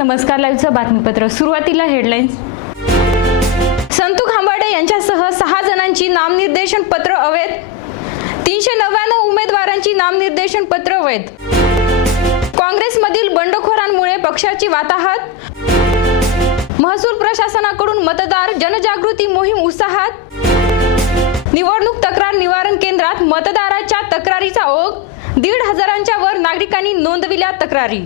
नमस्कार लाईव्हचं बातमीपत्र. सुरुवातीला हेडलाईन्स. संतू खांबाडे यांच्यासह 6 जणांची नामनिर्देशन पत्र अवैध. 399 उमेदवारांची नामनिर्देशन पत्र वैध. काँग्रेसमधील बंडखोरांमुळे पक्षाची वाताहत. महसूल प्रशासनाकडून मतदार जनजागृती मोहीम उत्साहात. निवडणूक तक्रार निवारण केंद्रात मतदाराच्या तक्रारीचा ओघ. 1,500च्या वर नागरिकांनी नोंदविल्या तक्रारी.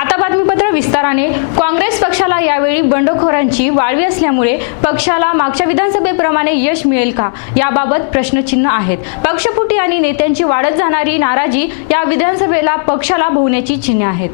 आता बातमीपत्र विस्ताराने. काँग्रेस पक्षाला यावेळी बंडखोरांची वाळवी असल्यामुळे पक्षाला मागच्या विधानसभेप्रमाणे यश मिळेल का याबाबत प्रश्नचिन्ह आहेत. पक्षफुटी आणि नेत्यांची वाढत जाणारी नाराजी या विधानसभेला पक्षाला भोवण्याची चिन्हे आहेत.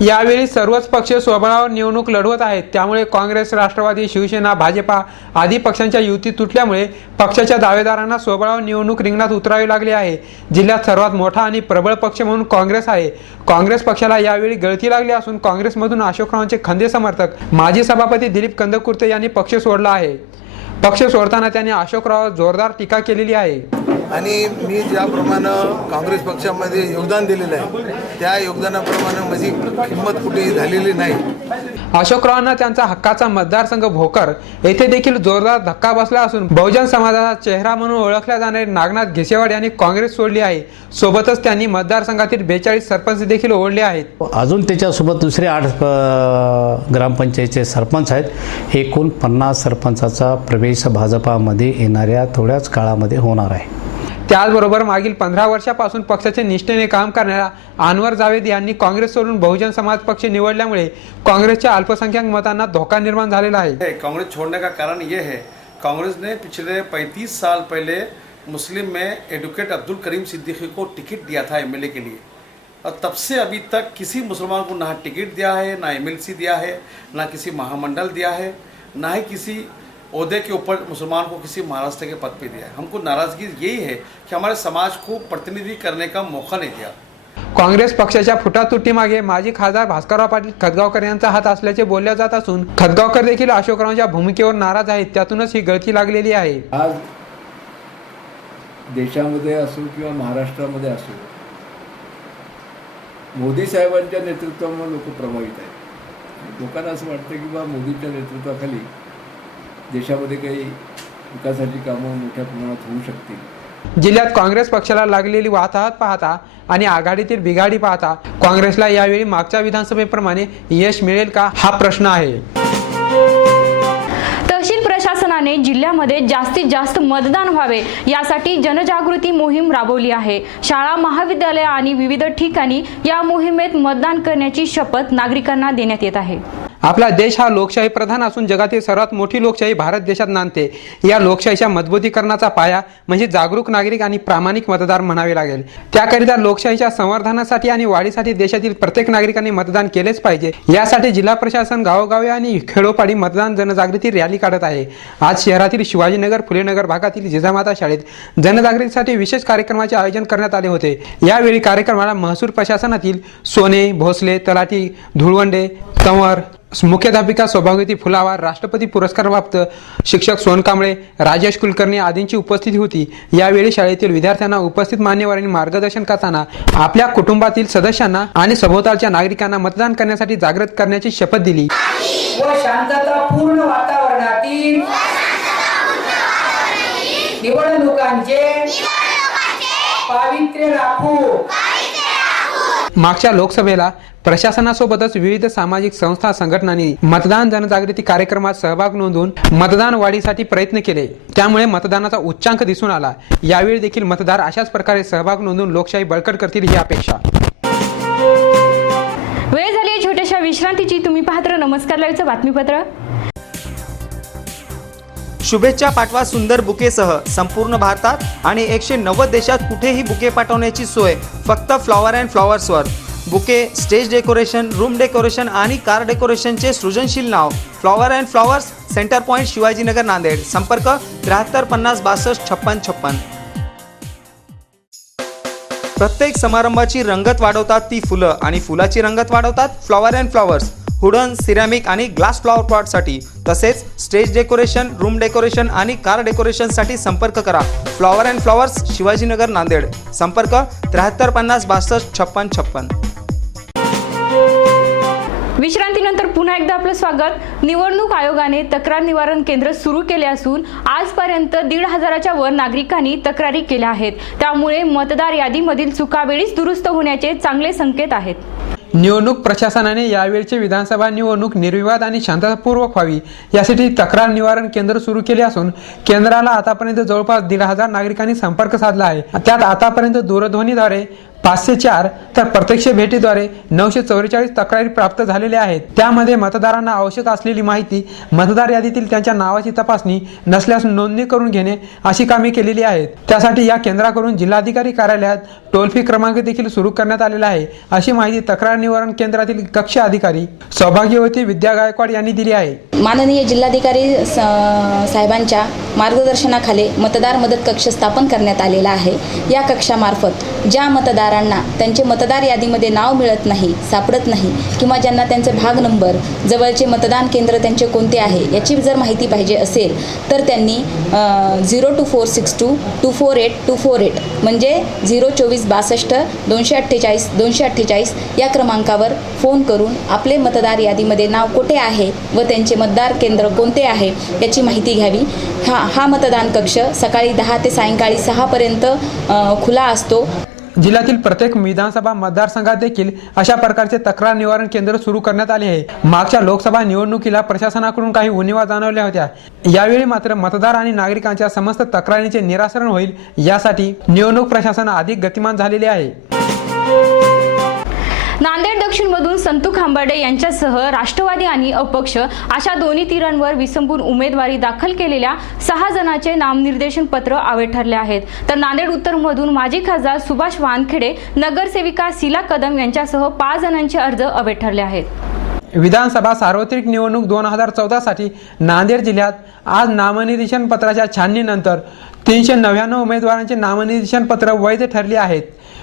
यावेळी सर्वच पक्ष स्वबळावर निवडणूक लढवत आहेत. त्यामुळे काँग्रेस, राष्ट्रवादी, शिवसेना, भाजपा आदी पक्षांच्या युती तुटल्यामुळे पक्षाच्या दावेदारांना स्वबळावर निवडणूक रिंगणात उतरावे लागले आहे. जिल्ह्यात सर्वात मोठा आणि प्रबळ पक्ष म्हणून काँग्रेस आहे. काँग्रेस पक्षाला यावेळी गळती लागली असून काँग्रेसमधून अशोकरावांचे खंदे समर्थक माजी सभापती दिलीप कंदकुर्ते यांनी पक्ष सोडला आहे. पक्ष सोडताना त्यांनी अशोकरावांवर जोरदार टीका केलेली आहे. आणि मी ज्याप्रमाणे काँग्रेस पक्षामध्ये योगदान दिलेलं आहे त्या योगदानाप्रमाणे माझी किंमत कुठेही झालेली नाही. अशोकरावांना त्यांचा हक्काचा मतदारसंघ भोकर येथे देखील जोरदार धक्का बसला असून बहुजन समाजाचा चेहरा म्हणून ओळखल्या जाणारे नागनाथ घेसेवाड यांनी काँग्रेस सोडली आहे. सोबतच त्यांनी मतदारसंघातील 42 सरपंच देखील ओढले आहेत. अजून त्याच्यासोबत दुसरे 8 ग्रामपंचायतचे सरपंच आहेत. एकूण 50 सरपंचाचा प्रवेश भाजपामध्ये येणाऱ्या थोड्याच काळामध्ये होणार आहे. त्याचबरोबर मागील 15 वर्षापासून पक्षाचे निष्ठेने काम करणाऱ्या अनवर जावेद यांनी काँग्रेस सोडून बहुजन समाज पक्ष निवडल्यामुळे काँग्रेसच्या अल्पसंख्याक मतांना धोका निर्माण झालेला आहे. कांग्रेस छोड़ने का कारण ये है, कांग्रेस ने पिछले 35 साल पहले मुस्लिम में एडवोकेट अब्दुल करीम सिद्दीकी को टिकट दिया था एमएलए के लिए, और तब से अभी तक किसी मुसलमान को ना टिकट दिया है, ना एमएलसी दिया है, ना किसी महामंडल दिया है, ना ही किसी ओहदे के ऊपर मुसलमान को किसी महाराष्ट्र के पद पे दिया है. हमको नाराजगी यही है कि हमारे समाज को प्रतिनिधि करने का मौका नहीं दिया. काँग्रेस पक्षाच्या फुटाफुटीमागे माजी खासदार भास्करराव पाटील खतगावकर यांचा हात असल्याचे बोलल्या जात असून खतगावकर देखील अशोकरावांच्या भूमिकेवर नाराज आहेत. त्यातूनच ही गळती लागलेली आहे. आज देशामध्ये असो किंवा महाराष्ट्रामध्ये असो, मोदी साहेबांच्या नेतृत्वामुळे लोक प्रभावित आहेत. लोकांना असं वाटतं की बा मोदींच्या नेतृत्वाखाली देशामध्ये काही विकासाची कामं मोठ्या प्रमाणात होऊ शकतील. जिल्ह्यात काँग्रेस पक्षाला लागलेली वाताहत पाहता आणि आघाडीतील बिघाडी पाहता काँग्रेसला यावेळी मागच्या विधानसभेप्रमाणे यश मिळेल का हा प्रश्न आहे. तहसील प्रशासनाने जिल्ह्यामध्ये जास्तीत जास्त मतदान व्हावे यासाठी जनजागृती मोहीम राबवली आहे. शाळा, महाविद्यालय आणि विविध ठिकाणी या मोहिमेत मतदान करण्याची शपथ नागरिकांना देण्यात येत आहे. आपला देश हा लोकशाही प्रधान असून जगातील सर्वात मोठी लोकशाही भारत देशात नांदते. या लोकशाहीच्या मजबूतीकरणाचा पाया म्हणजे जागरूक नागरिक आणि प्रामाणिक मतदार म्हणावे लागेल. त्याकरिता लोकशाहीच्या संवर्धनासाठी आणि वाढीसाठी देशातील प्रत्येक नागरिकांनी मतदान केलेच पाहिजे. यासाठी जिल्हा प्रशासन गावोगावी आणि खेडोपाडी मतदान जनजागृती रॅली काढत आहे. आज शहरातील शिवाजीनगर, फुलेनगर भागातील जिजामाता शाळेत जनजागृतीसाठी विशेष कार्यक्रमाचे आयोजन करण्यात आले होते. यावेळी कार्यक्रमाला महसूल प्रशासनातील सोने, भोसले, तलाठी, धुळवंडे, कंवर, मुख्याध्यापिका सौभाग्यवती फुलावार, राष्ट्रपती पुरस्कारप्राप्त शिक्षक सोन कांबळे, राजेश कुलकर्णी आदींची उपस्थिती होती. यावेळी शाळेतील विद्यार्थ्यांना उपस्थित मान्यवरांनी मार्गदर्शन करताना आपल्या कुटुंबातील सदस्यांना आणि सभोवतालच्या नागरिकांना मतदान करण्यासाठी जागृत करण्याची शपथ दिली. व शांततापूर्ण वातावरणातील निवडणुकांचे पावित्र्य राखू. मागच्या लोकसभेला प्रशासनासोबतच विविध सामाजिक संस्था, संघटनांनी मतदान जनजागृती कार्यक्रमात सहभाग नोंदवून मतदान वाढीसाठी प्रयत्न केले. त्यामुळे मतदानाचा उच्चांक दिसून आला. यावेळी देखील मतदार अशाच प्रकारे सहभाग नोंदवून लोकशाही बळकट करतील ही अपेक्षा. वेळ झाली आहे छोट्याशा विश्रांतीची. तुम्ही पाहत राहा नमस्कार लाईव्हचं बातमीपत्र. शुभेच्छा पाठवा सुंदर बुकेसह संपूर्ण भारतात आणि 190 देशात कुठेही बुके पाठवण्याची सोय फक्त फ्लॉवर अँड फ्लॉवर्सवर. Bouquet, stage decoration, room decoration आणि कार डेकोरेशनचे सृजनशील नाव flower and flowers, centre point, Shivajinagar, Nanded. संपर्क 73 50 62 56 56. प्रत्येक समारंभाची रंगत वाढवतात ती फुलं आणि फुलाची रंगत वाढवतात flower and flowers. Wooden, ceramic आणि ग्लास फ्लॉवर पॉटसाठी तसेच स्टेज डेकोरेशन, रूम डेकोरेशन आणि कार डेकोरेशनसाठी संपर्क करा. Flower and flowers, Shivajinagar, Nanded. संपर्क 73 50 62 56 56. विश्रांतीनंतर पुन्हा एकदा आपलं स्वागत। निवडणूक आयोगाने तक्रार निवारण केंद्र सुरू केले असून आजपर्यंत 1,500च्या वर नागरिकांनी तक्रारी केल्या आहेत। त्यामुळे मतदार यादीमधील चुका वेळीच दुरुस्त होण्याचे चांगले संकेत आहेत। निवडणूक प्रशासनाने यावेळची विधानसभा निवडणूक निर्विवाद आणि शांततापूर्वक व्हावी यासाठी तक्रार निवारण केंद्र सुरू केले असून केंद्राला आतापर्यंत जवळपास 1,500 नागरिकांनी संपर्क साधला आहे। त्यात आतापर्यंत दूरध्वनीद्वारे 504 तर प्रत्यक्ष भेटीद्वारे 944 तक्रारी प्राप्त झालेल्या आहेत। त्यामध्ये मतदारांना आवश्यक असलेली माहिती, मतदार यादीतील त्यांच्या नावाची तपासणी नसल्यास नोंदणी करून घेणे अशी कामे केलेली आहेत। त्यासाठी या केंद्राकडून जिल्हाधिकारी कार्यालयात टोल फ्री क्रमांक देखील सुरू करण्यात आलेला आहे, अशी माहिती तक्रार निवारण केंद्रातील कक्ष अधिकारी सौभाग्यवती विद्या गायकवाड यांनी दिली आहे। माननीय जिल्हाधिकारी साहेबांच्या मार्गदर्शनाखाली मतदार मदत कक्ष स्थापन करण्यात आलेला आहे। या कक्षामार्फत ज्या मतदारांना त्यांचे मतदार यादीमध्ये नाव मिळत नाही, सापडत नाही किंवा ज्यांना त्यांचे भाग नंबर, जवळचे मतदान केंद्र त्यांचे कोणते आहे याची जर माहिती पाहिजे असेल तर त्यांनी 02462 248 248 म्हणजे 02462 248 248 या क्रमांकावर फोन करून आपले मतदार यादीमध्ये नाव कुठे आहे व त्यांचे मतदार केंद्र कोणते आहे याची माहिती घ्यावी। हा मतदान कक्ष सकाळी 10 ते सायंकाळी 6 पर्यंत खुला असतो। जिल्ह्यातील प्रत्येक विधानसभा मतदारसंघात देखील अशा प्रकारचे तक्रार निवारण केंद्र सुरू करण्यात आले आहे। मागच्या लोकसभा निवडणुकीला प्रशासनाकडून काही उणिवा जाणवल्या होत्या। यावेळी मात्र मतदार आणि नागरिकांच्या समस्त तक्रारींचे निराकरण होईल यासाठी निवडणूक प्रशासन अधिक गतिमान झालेले आहे। नांदेड दक्षिणमधून संतू खांबाडे यांच्यासह राष्ट्रवादी आणि अपक्ष अशा दोन्ही तिरांवर विसंबून उमेदवारी दाखल केलेल्या 6 जणांचे नामनिर्देशन पत्र अवैध ठरले आहेत। तर नांदेड उत्तरमधून माजी खासदार सुभाष वानखेडे, नगरसेविका शीला कदम यांच्यासह 5 जणांचे अर्ज अवैध ठरले आहेत। विधानसभा सार्वत्रिक निवडणूक 2014 साठी नांदेड जिल्ह्यात आज नामनिर्देशन पत्राच्या छाननीनंतर 399 उमेदवारांचे नामनिर्देशन पत्र वैध ठरले आहेत।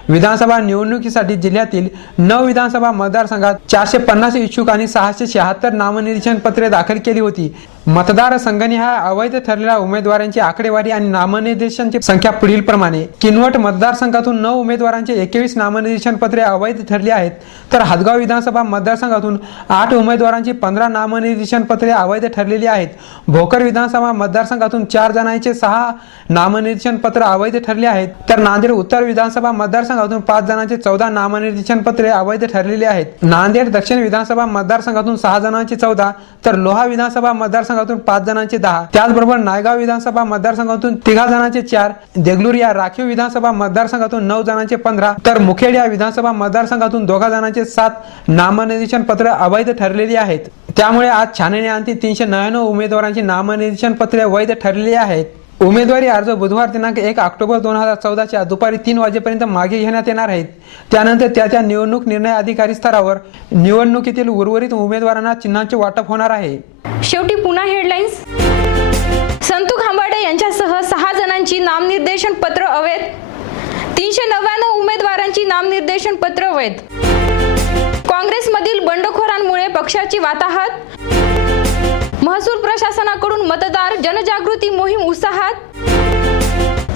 विधानसभा निवडणुकीसाठी जिल्ह्यातील 9 विधानसभा मतदारसंघात 450 इच्छुक आणि 676 नामनिर्देशन पत्रे दाखल केली होती। मतदारसंघनिहाय अवैध ठरलेल्या उमेदवारांची आकडेवारी आणि नामनिर्देशनची संख्या पुढील प्रमाणे: किनवट मतदारसंघातून 9 उमेदवारांचे 21 नामनिर्देशन पत्रे अवैध ठरली आहेत, तर हदगाव विधानसभा मतदारसंघातून 8 उमेदवारांची 15 नामनिर्देशन पत्रे अवैध ठरलेली आहेत। भोकर विधानसभा मतदारसंघातून 4 जणांचे 6 नामनिर्देशन पत्र अवैध ठरले आहेत, तर नांदेड उत्तर विधानसभा मतदारसंघातून 5 जणांचे 14 नामनिर्देशन पत्रे अवैध ठरलेले आहेत। नांदेड दक्षिण विधानसभा मतदारसंघातून 6 जणांचे 14 तर लोहा विधानसभा मतदारसंघातून 5 जणांचे 10, त्याचबरोबर नायगाव विधानसभा मतदारसंघातून 3 जणांचे 4, देगलूर या राखीव विधानसभा मतदारसंघातून 9 जणांचे 15 तर मुखेड या विधानसभा मतदारसंघातून 2 जणांचे 7 नामनिर्देशन पत्र अवैध ठरलेली आहेत। त्यामुळे आज छाननीअंती 399 उमेदवारांची नामनिर्देशन पत्रे वैध ठरलेली आहेत। उमेदवारी अर्ज बुधवार दिनांक 1 ऑक्टोबर 2014 दुपारी 3 वाजेपर्यंत मागे घेण्यात येणार आहेत। त्यानंतर त्या निवडणूक निर्णय अधिकारी स्तरावर निवडणुकीतील उर्वरित उमेदवारांना चिन्हांचे वाटप होणार आहे। शेवटी पुन्हा हेडलाईन्स। संतू खांबाडे यांच्यासह 6 जणांची नामनिर्देशन पत्र अवैध, 399 उमेदवारांची नामनिर्देशन पत्र वैध। काँग्रेसमधील बंडखोरांमुळे पक्षाची वाताहत, महसूल प्रशासनाकडून मतदार जनजागृती मोहीम उत्साहात।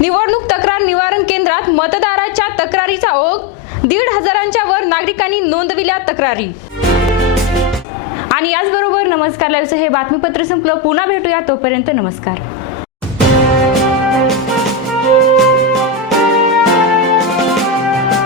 निवडणूक तक्रार निवारण केंद्रात मतदाराच्या तक्रारीचा ओघ, 1,500च्या वर नागरिकांनी नोंदविल्या तक्रारी। आणि याचबरोबर नमस्कार लाईव्हचं हे बातमीपत्र संपलं। पुन्हा भेटूया, तोपर्यंत नमस्कार।